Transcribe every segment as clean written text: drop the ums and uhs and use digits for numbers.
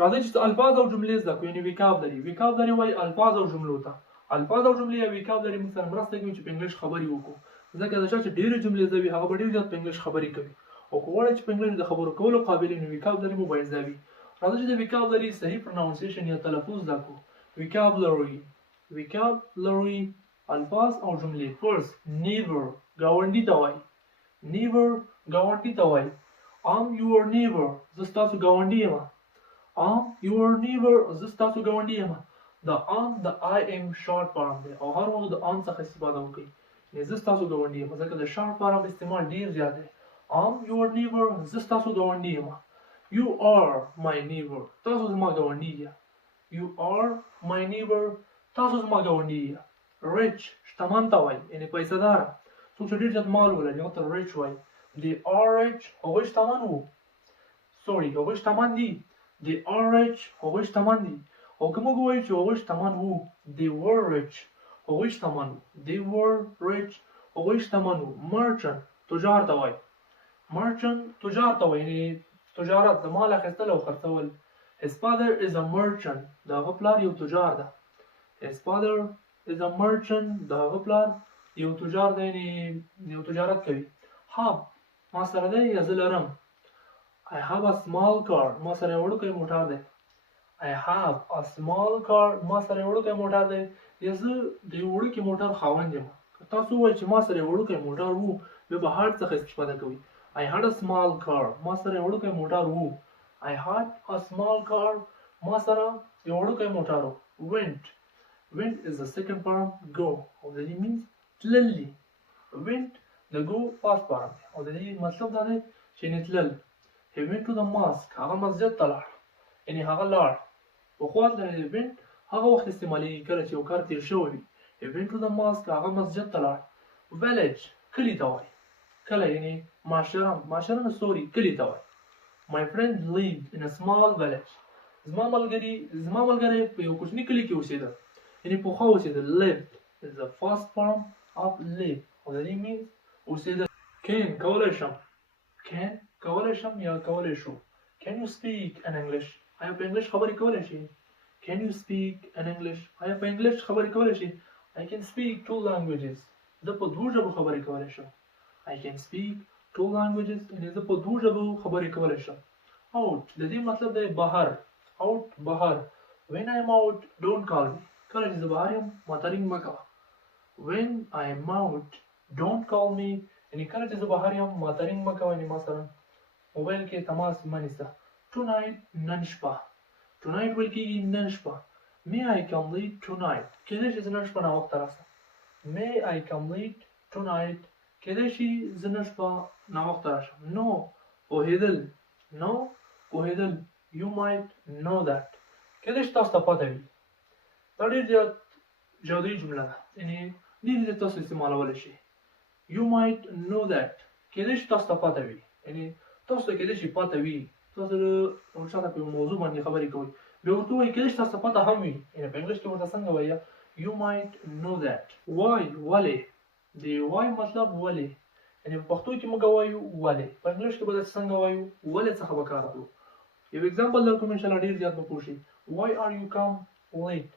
راځئ چې الفاظ او جملې زده کړو. یعنې ویکابلري. ویکابلري وایي الفاظ او جملو ته. الفاظ او جملې یا ویکابلري موږ سره مرسته کوي چې په انګلیش خبرې وکړو. ځکه د چا چې ډېرې جملې زده وي هغه به ډېر زیات په انګلیش خبرې کوي، او که غواړئ چې په انګلیش د خبرو کولو قابل وي نو ویکابلري مو باید زده وي. راځئ چې د ویکابلري صحیح پرونانسیشن یا تلفظ زده کړو. ویکابلري. ویکابلري الفاظ او جملې. فرست نیبر ګاونډي ته وایي. نیبر ګاونډي ته وایي. I'm your neighbor. زه ستاسو ګاونډي یم. I'm your neighbor. زه ستاسو ګاونډي یم. د د I am short form دی او هر وخت د څخه استفاده وکړئ. یعنې زه ستاسو ګاونډي یم ځکه د short form استعمال ډېر زیات دی. I'm your neighbor. زه ستاسو ګاونډي یم. You are my neighbor. تاسو زما ګاونډي یې. You are my neighbor. تاسو زما ګاونډي یې. Rich شتمن ته وایي، یعنې پیسه داره. څوک چې ډېر زیات مال ولري هغه ته rich وایي. They are rich. هغوی شتمن وو. Sorry هغوی شتمن دي. They are rich. هغوی شتمن دي. او که موږ ووایو چې هغوی شتمن وو they were rich. هغوی شتمن وو. They were rich. هغوی شتمن وو. Merchant تجار ته وایي. Merchant تجار ته وایي، یعنې تجارت د مال اخیستل او خرڅول. His father is a merchant. د هغه پلار یو تجار ده. His father is a merchant. د هغه پلار یو تجار دی، یعنې یو تجارت کوي. Have ما سره دی یا زه لرم. I have a small car. ما سره یو وړوکی موټر دی. I have a small car. ما سره یو وړوکی موټر دی یا زه د یو وړوکي موټر خاوند یم. که تاسو ووایئ چې ما سره یو وړوکی موټر وو بیا به had څخه استفاده کوئ. I had a small car. ما سره یو وړوکی موټر وو. I had a small car. ما سره یو وړوکی موټر وو. Went. Went is the second form go او د دې means تللی. Went د go past form او د دې مطلب دا دی چې یعنې تلل. He went to the mosque. هغه مسجد ته لاړ، یعنې هغه لاړ. پخوا went هغه وخت استعمالېږي کله چې یو کار تېر شوی وي. He went to the mosque. هغه مسجد ته لاړ. Village کلي ته وایي. کلی یعنې معاشره نه سوري کلي ته وایي. My friend lived in a small village. زما ملګری په یو کوچني کلي کې اوسېده، یعنې پخوا اوسېده. Lived is the first form of live او د دې means اوسېده. Can کولی شم. Can کولی شم یا کولی شو. Can you speak in English. آیا په انګلیش خبرې کولی شي. Can you speak in English. آیا په انګلیش خبرې کولی شي. I can speak 2 languages. زه په 2 ژبو خبرې کولی شم. I can speak 2 languages. یعنې زه په 2 ژبو خبرې کولی شم. Out د دې مطلب دی بهر. Out بهر. When I am out don't call me. کله چې زه بهر یم ماته رینګ مه کوه. When I am out don't call me. یعنې کله چې زه بهر یم ماته رینګ مه کوه، یعنې ما سره موبایل کې تماس مه نیسه. Tonight نن شپه. Tonight ویل کېږي نن شپه. May I come late tonight. کېدای شي زه نن شپه ناوخته راسم. May I come late tonight. کېدای شي زه نن شپه ناوخته راشم. No پوهېدل. No پوهېدل. You might know that. کېدای شي تاسو ته پته وي. دا ډېر زیات جادویي جمله ده، یعنې ډېر زیات تاسو استعمالولی شئ. You might know that. کېدای شي تاسو ته پته وي، یعنې تاسو ته کېدای شي پته وي. تاسو یو چا ته په یو موضوع باندې خبرې کوئ بیا ورته ووایي کېدای شي تاسو ته پته هم وي، یعنې په انګلیش کې ورته څنګه وایي. You might know that. Why ولې. د why مطلب ولې، یعنې په پښتو کې موږ وایو ولې، په انګلیش کې به داسې څنګه وایو ولې څخه به کار اخلو. یو اگزامپل درکوم انشاءالله ډېر زیات به پوه شئ. Why are you come late.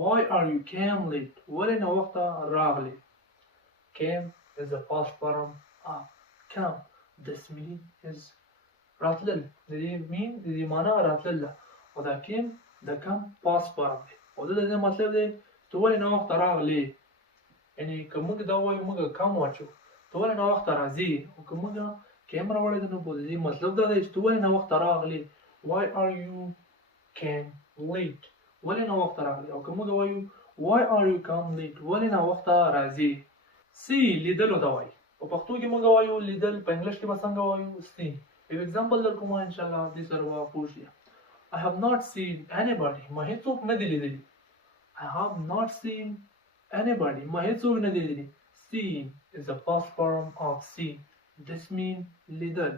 Why are you came late. ولې ناوخته راغلې. Came is the past form of come. This meaning is راتلل. د دې معنا راتلل ده او دا came د come past form دی او د دې مطلب دی ته ولې ناوخته راغلې. یعنې که موږ دا وایو موږ come واچو ته ولې ناوخته راځې، او که موږ came راوړی دی نو د دې مطلب دا دی چې ته ولې ناوخته راغلې. Why are you came late. ولې ناوخته راغلې. او که موږ وایو why are you come late. ولې ناوخته راځې. see لیدلو ته وایي. په پښتو کې موږ وایو لیدل، په انګلیش کې به څنګه وایو see. یو اگزامپل درکوم انشاءالله دې سره به پوه شئ. I have not seen anybody. ما هیڅوک نه دی لیدلی. I have not seen anybody. ما هیڅوک نه دی لیدلی. Seen is the past form of see. This means لیدل.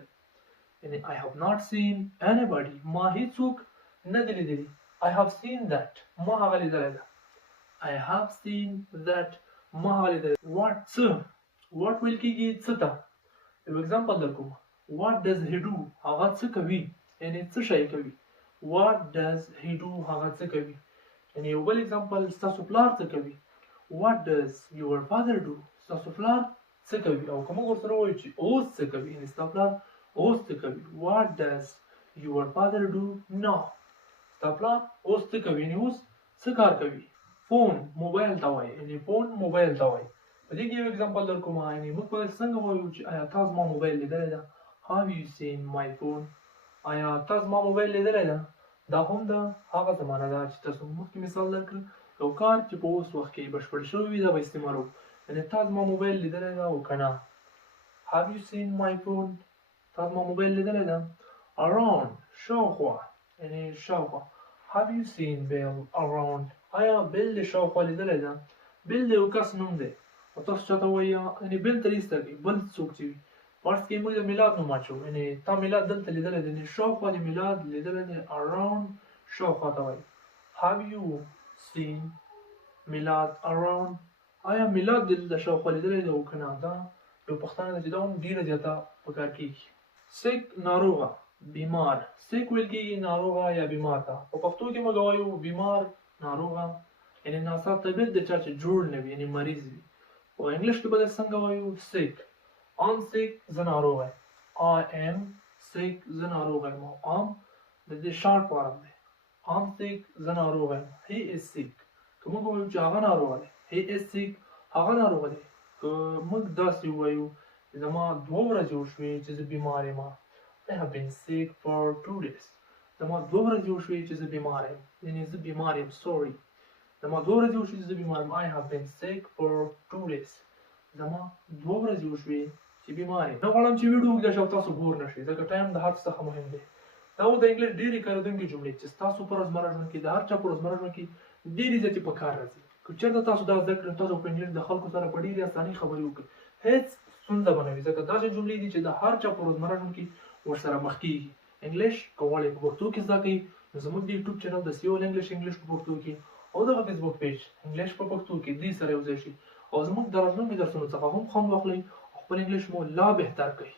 یعنې I have not seen anybody. ما هیڅوک نه دی لیدلی. I have seen that. ما هغه لیدلی ده. I have seen that. ما هغه لیدلی. What څه. What ویل کېږي څه ته. یو اگزامپل درکوم. What does he do. هغه څه کوي، یعنې څه شی کوي. what does he do هغه څه کوي. یعنی یو بل اگزامپل ستاسو پلار څه کوي. what does your father do ستاسو پلار څه کوي. او که موږ ورسره وایو چې اوس څه کوي یعنی ستا پلار اوس څه کوي. what does your father do now ستا پلار اوس څه کوي یعنی اوس څه کار کوي. فون موبایل ته وایي یعنی فون موبایل ته وایي. په دې کې یو اگزامپل درکوم یعنی موږ به څنګه وایو چې آیا تا زما موبایل لیدلی ده. have you seen my phone آیا تا زما موبایل لیدلی ده. دا هم د هغه زمانه ده چې تاسو مخکې مثال درکړل. یو کار چې په اوس وخت کې بشپړ شوی وي دا به استعمالوو. یعنی تا زما موبایل لیدلی ده او که نه. have you seen my phone تا زما موبایل لیدلی ده. around شاوخوا یعنی شاوخوا. have you seen Bill around آیا بیل د شاوخوا لیدلی ده. بیل د یو کس نوم دی او تاسو چاته وایي یعنی بیل ته ایسته کړئ بل څوک چې وي. فرض کې موږ د میلاد نوم اچوو یعنی تا میلاد دلته لیدلی دی یعنی شاوخوا د میلاد لیدلی دی. around شاوخوا ته وایي. have you seen میلاد around آیا میلاد دلته شاوخوا لیدلی دی او که نه. دا یو پښتانه ده چې دا هم ډېره زیاته په کار کېږي. sick ناروغه بیمار. sick ویل کېږي ناروغه یا بیمار ته. په پښتو کې موږ وایو بیمار ناروغه یعنی ناسا طبیعت د چا چې جوړ نه وي یعنی مریض وي. په انګلیش کې به څنګه وایو sick. I'm sick زه ناروغه یم. I am sick زه ناروغه یم. am د دې شارټ فارم دی. I'm sick زه ناروغه یم. he is sick که موږ وایو چې هغه ناروغه دی. he is sick هغه ناروغه دی. که موږ داسې ووایو زما 2 ورځې وشوې چې زه بیمار یم. I have been sick for 2 days زما 2 ورځې وشوې چې زه بیمار یم یعنی زه بیمار یم. sorry زما 2 ورځې وشوې چې زه بیمار یم. I have been sick for 2 days زما 2 ورځې وشوې چې بیمار یم. نه غواړم چې ویډیو اوږده شي او تاسو بور نه شئ ځکه ټایم د هر څه څخه مهم دی. دا و د انګلیش ډېرې کارېدونکې جملې چې ستاسو په روزمره ژوند کې د هر چا په روزمره ژوند کې ډېرې زیاتې په کار راځي. که چېرته تاسو دا زده کړئ تاسو په انګلیش د خلکو سره په ډېرې اسانۍ خبرې وکړئ هېڅ ستونزه به نه وي ځکه داسې جملې دي چې د هر چا په روزمره ژوند کې ورسره مخ کېږي. انګلیش که غواړئ په پښتو کې زده کړئ نو زموږ د یوټیوب چینل د سیول انګلیش په پښتو کې او دغه فیسبوک پیج انګلیش په پښتو کې دې سره یوځای شي او زموږ د راتلونکي درسونو څخه هم خوند واخلئ او خپل انګلیش مو لا بهتر کړئ.